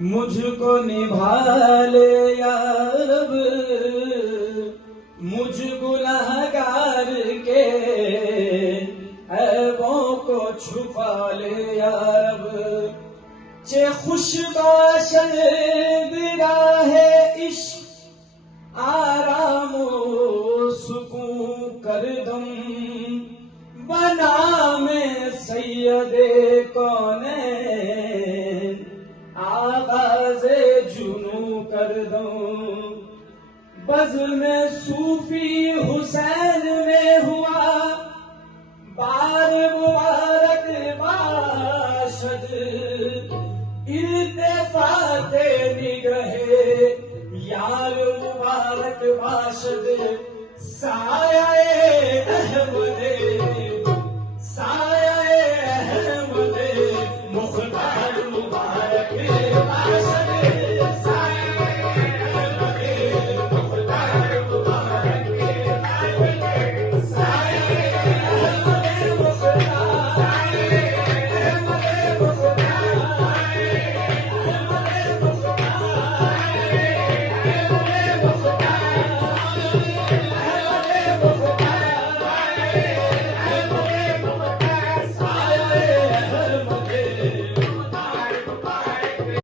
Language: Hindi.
मुझको निभा ले या रब, मुझ गुनहगार के ऐबों को छुपा ले या रब। चे खुश बाशद बिराहे इश्क आरामो सुकून कर दम, बना में सैयदे कौने आगाज़े जुनू कर दूं। बज़्म में सूफी हुसैन में हुआ बार मुबारक बाशद, इल्तिफ़ाते निगहे यार मुबारक बाशद। साया अहमदे साया